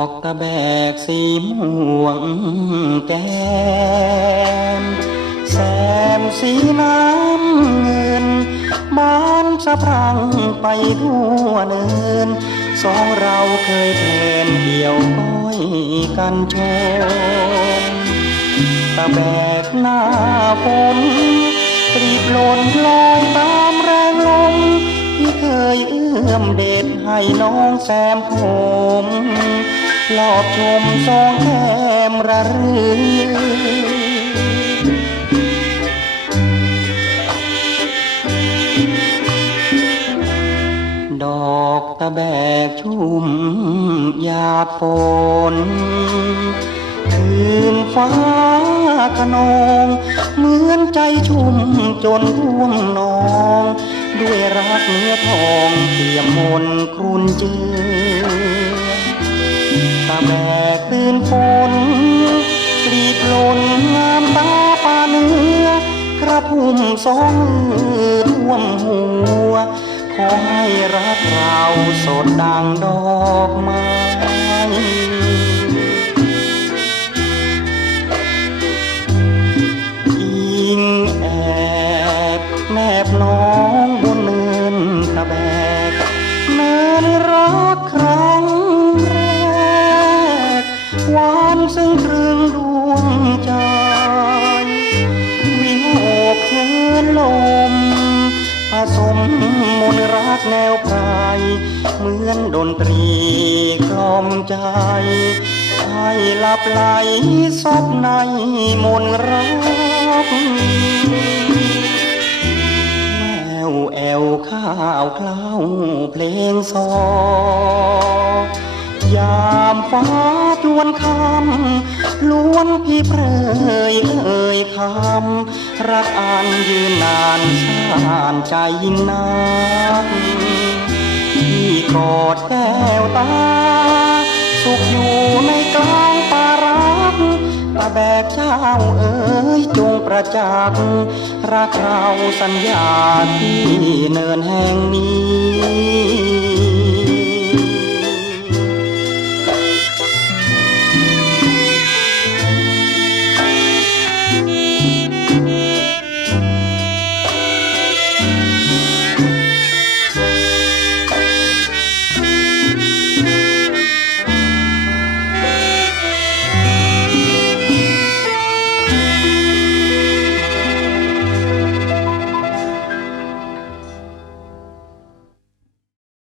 อกตะแบกสีม่วงแก้มแซมสีน้ำเงินบานสะพรังไปทั่วเนิน สองเราเคยเพลนเดี่ยวก้อยกันชมตะแบกหน้าฝนกรีบหล่นลอยตามแรงลมที่เคยเอื้อมเด็ดให้น้องแซมผมลอบชมสองแก้มระรื่น ตะแบกชุ่มยาฝนคืนฟ้าขนองเหมือนใจชุ่มจนท่วงนอง ด้วยรักเนื้อทองเปี่ยมมนครุนเจือตาแบกตื่นฝนกรีดหล่นงามตาปาเนื้อกระพุ่มสองมือท่วมหัว ขอให้รักเราสดดังดอกไม้ นต์รักแนวไพรเหมือนดนตรีกล่อมใจ ให้หลับไหลซบในมนรักแววแอวข้าวคล้าวเพลงซอยามฟ้าจวนคำ ล้วนพี่เพรยเอ่ยคำ รักอันยืนนานสานใจยิ่งนักที่กอดแก้วตา สุขอยู่ในกลางปารักตาแบกเจ้าเอ๋ยจงประจักษ์รักเราสัญญาที่เนินแห่ง